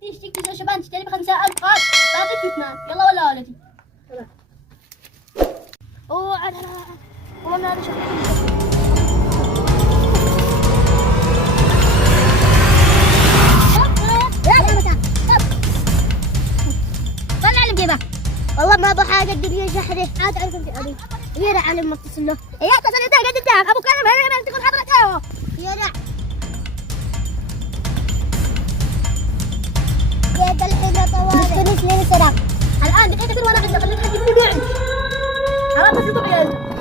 تشتري يا شباب تشتري ب5000 قال بعطيك 2 يلا ولا ولدي يلا. اوه والله هذا شكله طلع اللي بجيبه. والله ما ابغى حاجه الدنيا شحره عاد عارف انت ابي يا علم ما اتصل له يا اتصل انت قد انت ابو كرم هنا ما تكون حضرتك يا يا الحين طوال مستني سنين سنه الان دقيقه وانا عندي خليك حد يقول عندي حرام بس يا